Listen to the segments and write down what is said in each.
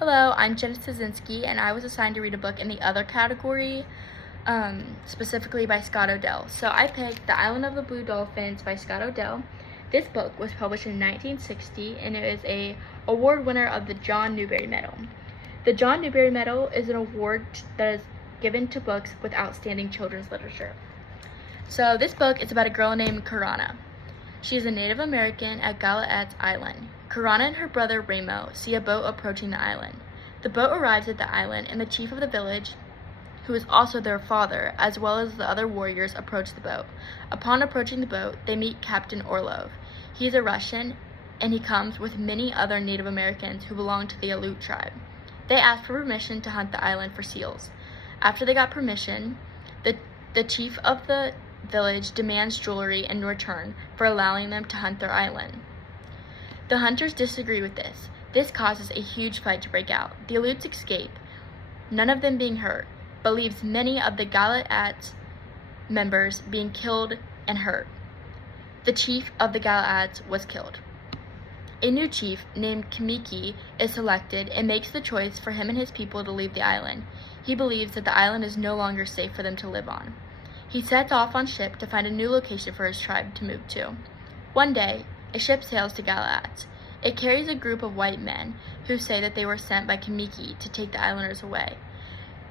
Hello, I'm Jenna Szynski, and I was assigned to read a book in the other category, specifically by Scott Odell. So I picked The Island of the Blue Dolphins by Scott Odell. This book was published in 1960, and it is an award winner of the John Newbery Medal. The John Newbery Medal is an award that is given to books with outstanding children's literature. So this book is about a girl named Karana. She is a Native American at Galaat's Island. Karana and her brother Ramo see a boat approaching the island. The boat arrives at the island, and the chief of the village, who is also their father, as well as the other warriors, approach the boat. Upon approaching the boat, they meet Captain Orlov. He is a Russian, and he comes with many other Native Americans who belong to the Aleut tribe. They ask for permission to hunt the island for seals. After they got permission, the chief of the village demands jewelry in return for allowing them to hunt their island. The hunters disagree with this. This causes a huge fight to break out. The Aleuts escape, none of them being hurt, but leaves many of the Galaat members being killed and hurt. The chief of the Galaats was killed. A new chief named Kamiki is selected and makes the choice for him and his people to leave the island. He believes that the island is no longer safe for them to live on. He sets off on ship to find a new location for his tribe to move to. One day, a ship sails to Galaat. It carries a group of white men who say that they were sent by Kamiki to take the islanders away.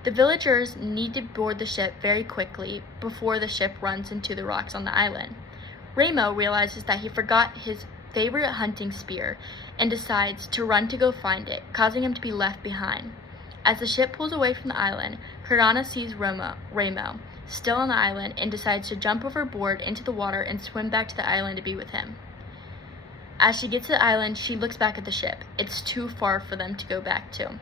The villagers need to board the ship very quickly before the ship runs into the rocks on the island. Ramo realizes that he forgot his favorite hunting spear and decides to run to go find it, causing him to be left behind. As the ship pulls away from the island, Karana sees Ramo still on the island and decides to jump overboard into the water and swim back to the island to be with him. As she gets to the island, she looks back at the ship. It's too far for them to go back to.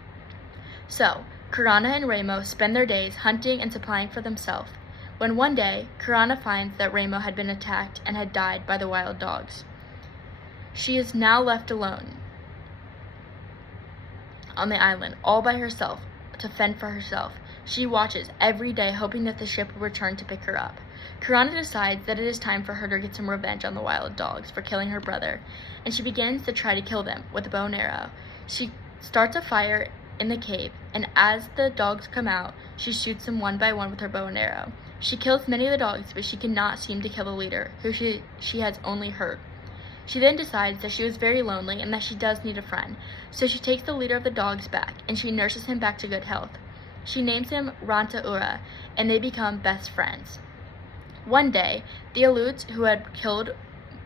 So, Karana and Ramo spend their days hunting and supplying for themselves, when one day, Karana finds that Ramo had been attacked and had died by the wild dogs. She is now left alone on the island, all by herself, to fend for herself. She watches every day, hoping that the ship will return to pick her up. Karana decides that it is time for her to get some revenge on the wild dogs for killing her brother, and she begins to try to kill them with a bow and arrow. She starts a fire in the cave, and as the dogs come out, she shoots them one by one with her bow and arrow. She kills many of the dogs, but she cannot seem to kill the leader, who she has only hurt. She then decides that she was very lonely and that she does need a friend, so she takes the leader of the dogs back, and she nurses him back to good health. She names him Rantaura, and they become best friends. One day, the Aleuts, who had killed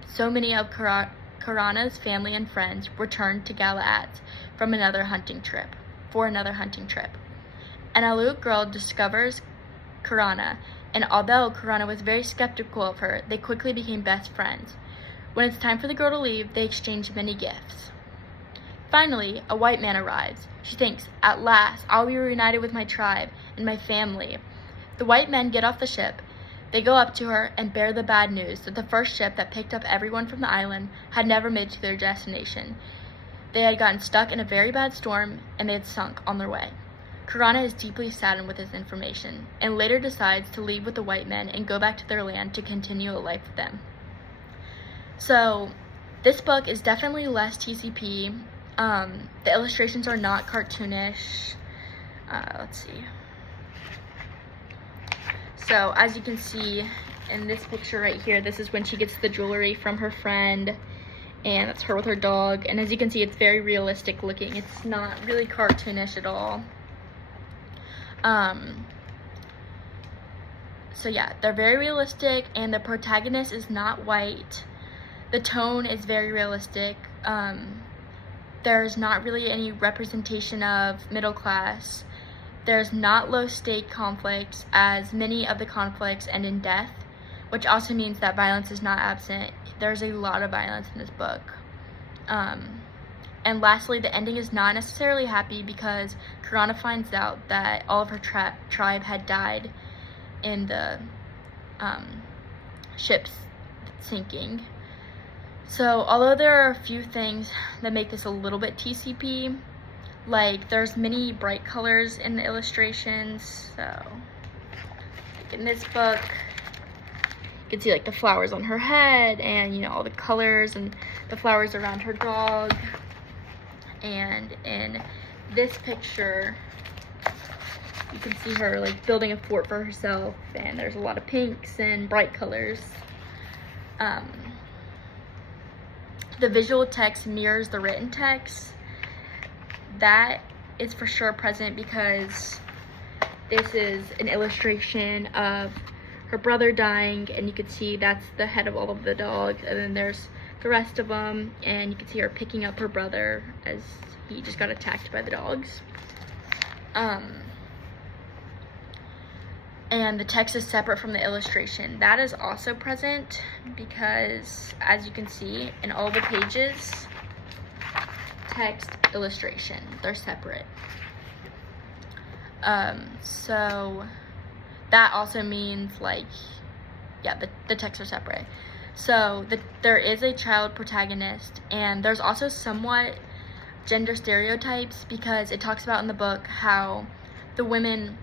so many of Karana's family and friends, returned to Galaat for another hunting trip. An Aleut girl discovers Karana, and although Karana was very skeptical of her, they quickly became best friends. When it's time for the girl to leave, they exchange many gifts. Finally, a white man arrives. She thinks, "At last, I'll be reunited with my tribe and my family." The white men get off the ship. They go up to her and bear the bad news that the first ship that picked up everyone from the island had never made it to their destination. They had gotten stuck in a very bad storm, and they had sunk on their way. Karana is deeply saddened with this information, and later decides to leave with the white men and go back to their land to continue a life with them. So, this book is definitely less TCP. The illustrations are not cartoonish. Let's see. So, as you can see in this picture right here, this is when she gets the jewelry from her friend, and that's her with her dog. And as you can see, it's very realistic looking. It's not really cartoonish at all. So yeah, they're very realistic, and the protagonist is not white. The tone is very realistic. There's not really any representation of middle class. There's not low-stake conflicts, as many of the conflicts end in death, which also means that violence is not absent. There's a lot of violence in this book. And lastly, the ending is not necessarily happy because Karana finds out that all of her tribe had died in the ship's sinking. So, although there are a few things that make this a little bit TCP, like there's many bright colors in the illustrations. So, like in this book, you can see like the flowers on her head, and you know, all the colors and the flowers around her dog. And in this picture, you can see her like building a fort for herself, and there's a lot of pinks and bright colors. The visual text mirrors the written text. That is for sure present because this is an illustration of her brother dying, and you can see that's the head of all of the dogs, and then there's the rest of them, and you can see her picking up her brother as he just got attacked by the dogs. And the text is separate from the illustration. That is also present because, as you can see, in all the pages, text, illustration, they're separate. So that also means, like, yeah, the texts are separate. So there is a child protagonist, and there's also somewhat gender stereotypes because it talks about in the book how the women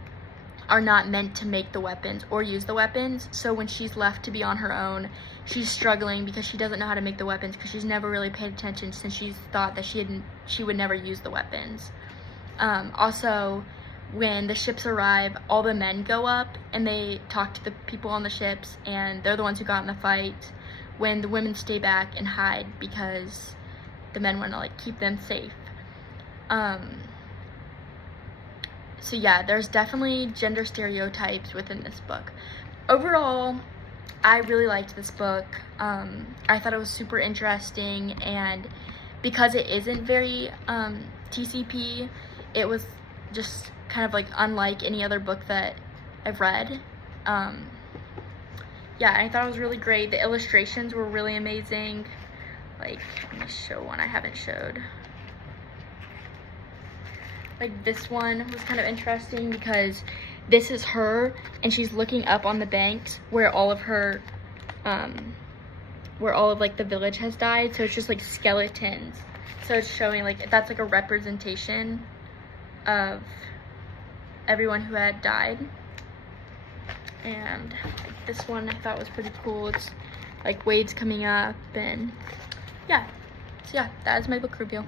are not meant to make the weapons or use the weapons. So when she's left to be on her own, she's struggling because she doesn't know how to make the weapons because she's never really paid attention since she's thought that she would never use the weapons. Also, when the ships arrive, all the men go up and they talk to the people on the ships, and they're the ones who got in the fight, when the women stay back and hide because the men want to like keep them safe. So yeah, there's definitely gender stereotypes within this book. Overall, I really liked this book. I thought it was super interesting, and because it isn't very TCP, it was just kind of like unlike any other book that I've read. Yeah, I thought it was really great. The illustrations were really amazing. Like, let me show one I haven't showed. Like, this one was kind of interesting because this is her, and she's looking up on the banks where all of her, like the village has died. So it's just like skeletons. So it's showing like, that's like a representation of everyone who had died. And like, this one I thought was pretty cool. It's like waves coming up, and yeah. So yeah, that is my book review.